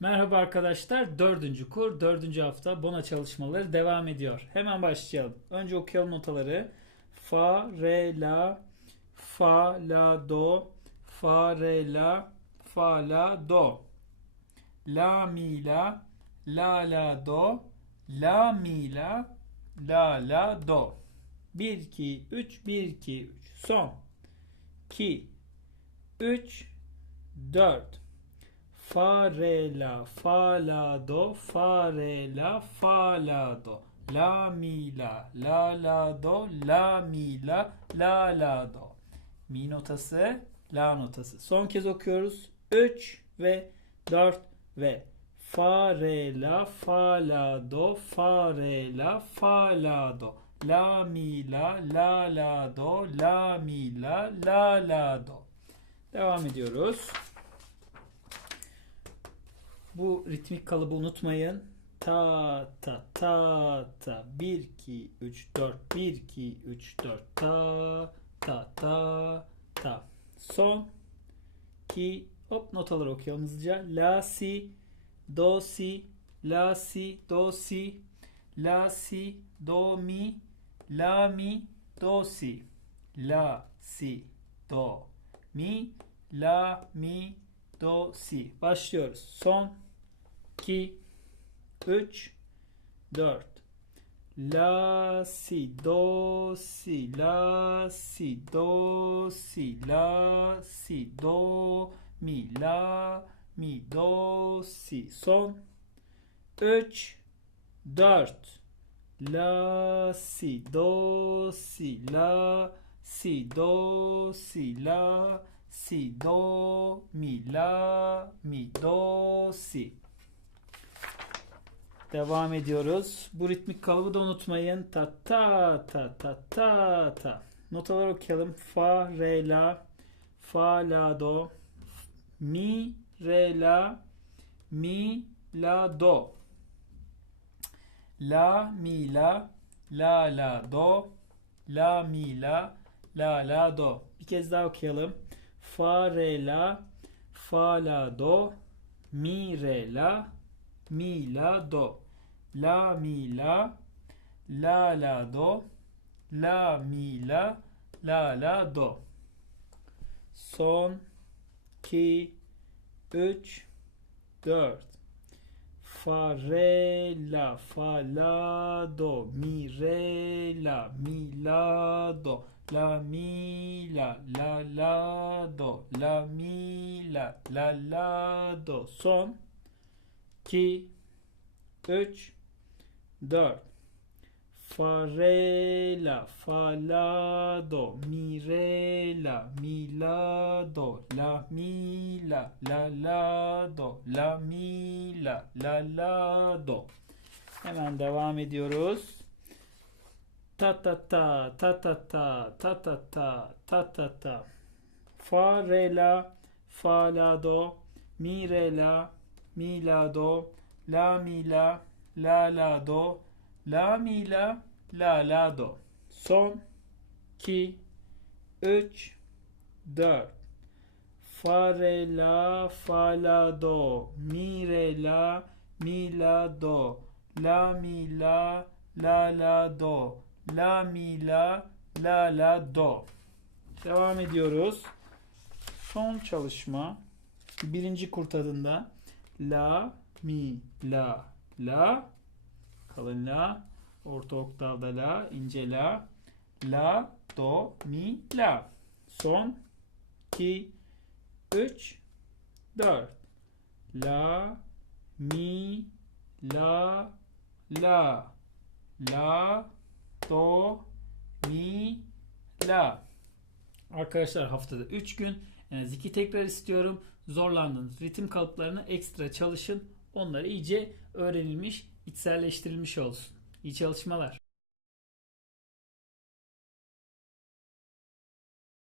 Merhaba arkadaşlar. Dördüncü kur, dördüncü hafta Bona çalışmaları devam ediyor. Hemen başlayalım. Önce okuyalım notaları. Fa, re, la, fa, la, do, fa, re, la, fa, la, do. La, mi, la, la, la, do, la, mi, la, la, la, do. 1, 2, 3, 1, 2, 3. Son. 2, 3, 4. Fa re la fa la do fa re la fa la do. La mi la la la do la mi la la la do. Mi notası la notası. Son kez okuyoruz. 3 ve 4 ve fa re la fa la do fa re la fa la do. La mi la la la do la mi la la la do. Devam ediyoruz bu ritmik kalıbı unutmayın. Ta ta ta ta 1 2 3 4 1 2 3 4 ta ta ta ta. Son ki hop notaları okuyalım hızlıca. La si do si la si do si la si do mi la mi do si la si do mi la mi do si. Başlıyoruz. Son 2 3 4 La si do si la si do si la si do mi la mi do si. Son. 3 4 La si do si la si do si la si do mi la mi do si Devam ediyoruz. Bu ritmik kalıbı da unutmayın. Ta ta ta ta ta ta. Notaları okuyalım. Fa, re, la, fa, la, do, mi, re, la, mi, la, do. La, mi, la, la, la, do, la, mi, la, la, la, do. Bir kez daha okuyalım. Fa, re, la, fa, la, do, mi, re, la, mi, la, do. La, mi, la, la, la, do, la, mi, la, la, la, do. Son, 2, 3, 4. Fa, re, la, fa, la, do, mi, re, la, mi, la, do, la, mi, la, la, la, do, la, mi, la, la, la, do. Son, 2, 3, 4. Farela, falado, mirela, milado, la mila, la lado, la mila, la lado. Hemen devam ediyoruz. Ta ta ta, ta ta ta, ta ta ta, ta ta ta. Farela, falado, mirela, milado, la mila, la la do. La mi la la la do. Son 2 3 4 fa re la fa la do. Mi re la mi la do. La mi la la la do. La mi la la la do. Devam ediyoruz. Son çalışma. Birinci kurt adında la mi la la kalın la orta oktavda la ince la la do mi la son 2 3 4 la mi la la la do mi la Arkadaşlar haftada 3 gün en az 2 tekrar istiyorum. Zorlandığınız ritim kalıplarını ekstra çalışın. Onları iyice öğrenilmiş, içselleştirilmiş olsun. İyi çalışmalar.